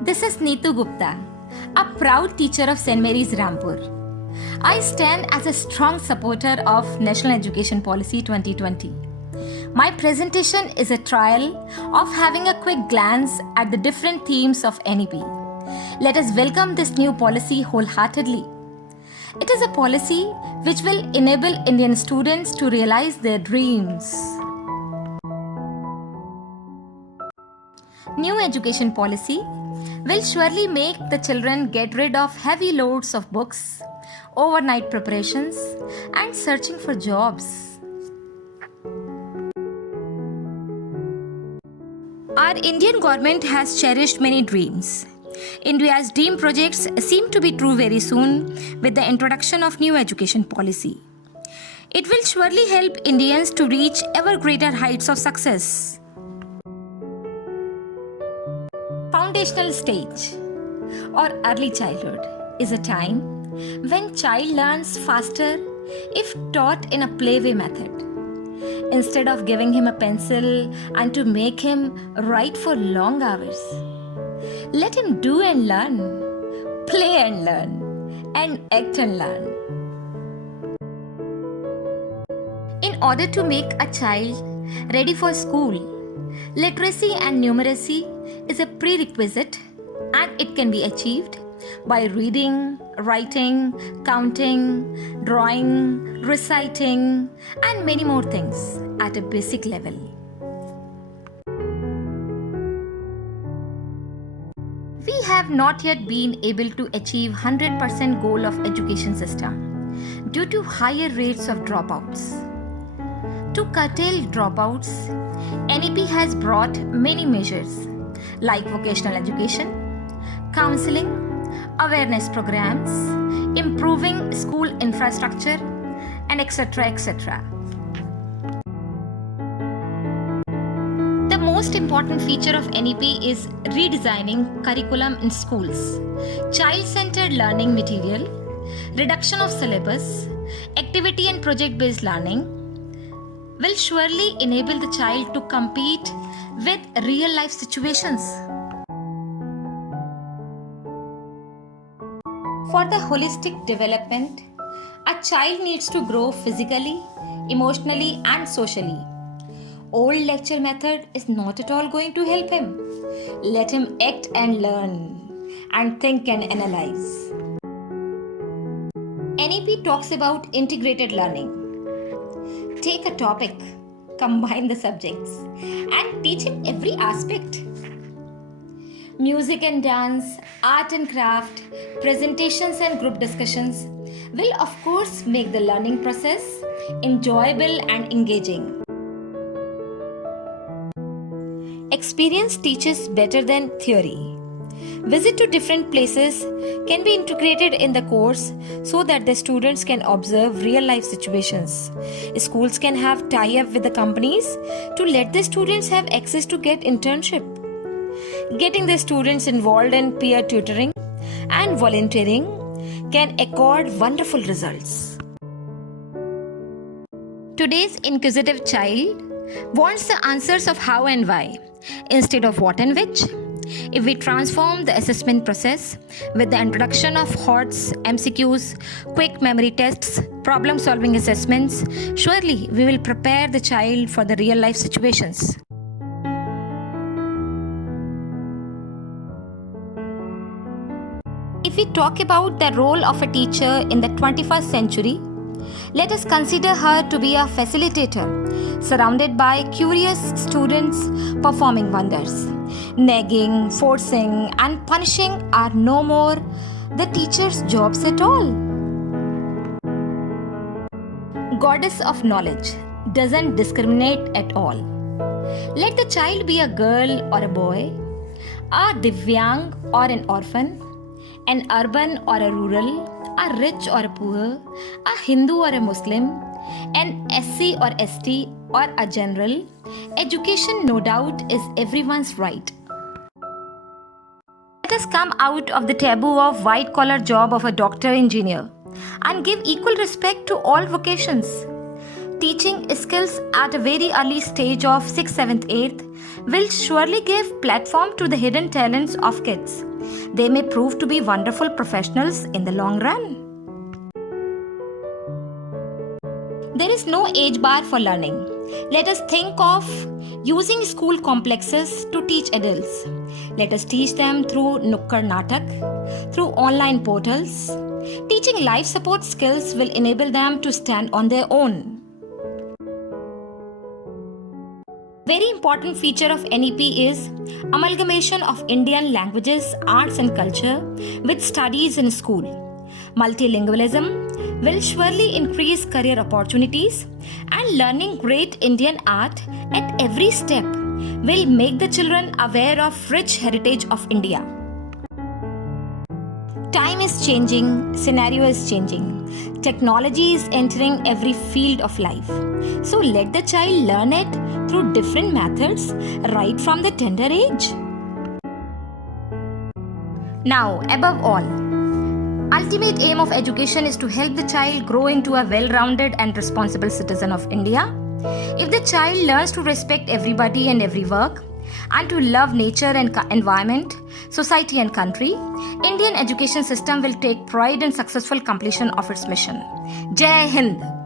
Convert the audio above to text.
This is Neetu Gupta, a proud teacher of St. Mary's Rampur. I stand as a strong supporter of National Education Policy 2020. My presentation is a trial of having a quick glance at the different themes of NEP. Let us welcome this new policy wholeheartedly. It is a policy which will enable Indian students to realize their dreams. New education policy will surely make the children get rid of heavy loads of books, overnight preparations, and searching for jobs. Our Indian government has cherished many dreams. India's dream projects seem to be true very soon with the introduction of new education policy. It will surely help Indians to reach ever greater heights of success. Foundational stage or early childhood is a time when child learns faster if taught in a playway method. Instead of giving him a pencil and to make him write for long hours, let him do and learn, play and learn, and act and learn. In order to make a child ready for school, literacy and numeracy is a prerequisite, and it can be achieved by reading, writing, counting, drawing, reciting, and many more things at a basic level. We have not yet been able to achieve 100% goal of education system due to higher rates of dropouts. To curtail dropouts, NEP has brought many measures like vocational education, counseling, awareness programs, improving school infrastructure, and etc. etc. The most important feature of NEP is redesigning curriculum in schools, child-centered learning material, reduction of syllabus, activity and project-based learning will surely enable the child to compete with real-life situations. For the holistic development, a child needs to grow physically, emotionally, and socially. Old lecture method is not at all going to help him. Let him act and learn, and think and analyze. NEP talks about integrated learning. Take a topic, combine the subjects, and teach him every aspect. Music and dance, art and craft, presentations and group discussions will of course make the learning process enjoyable and engaging. Experience teaches better than theory. Visit to different places can be integrated in the course so that the students can observe real-life situations. Schools can have tie-up with the companies to let the students have access to get internship. Getting the students involved in peer tutoring and volunteering can accord wonderful results. Today's inquisitive child wants the answers of how and why instead of what and which. If we transform the assessment process with the introduction of HOTS, MCQs, quick memory tests, problem-solving assessments, surely we will prepare the child for the real-life situations. If we talk about the role of a teacher in the 21st century, let us consider her to be a facilitator, surrounded by curious students performing wonders. Nagging, forcing, and punishing are no more the teacher's jobs at all. Goddess of knowledge doesn't discriminate at all. Let the child be a girl or a boy, a Divyang or an orphan, an urban or a rural, a rich or a poor, a Hindu or a Muslim, an SC or ST or a general. Education, no doubt, is everyone's right. Let us come out of the taboo of white-collar job of a doctor, engineer, and give equal respect to all vocations. Teaching skills at a very early stage of 6th, 7th, 8th will surely give platform to the hidden talents of kids. They may prove to be wonderful professionals in the long run. There is no age bar for learning. Let us think of using school complexes to teach adults. Let us teach them through Nukkad Natak, through online portals. Teaching life support skills will enable them to stand on their own. Very important feature of NEP is amalgamation of Indian languages, arts and culture with studies in school. Multilingualism will surely increase career opportunities, and learning great Indian art at every step will make the children aware of rich heritage of India. Time is changing, scenario is changing. Technology is entering every field of life. So let the child learn it through different methods right from the tender age. Now, above all, ultimate aim of education is to help the child grow into a well-rounded and responsible citizen of India. If the child learns to respect everybody and every work, and to love nature and environment, society and country, Indian education system will take pride in successful completion of its mission. Jai Hind!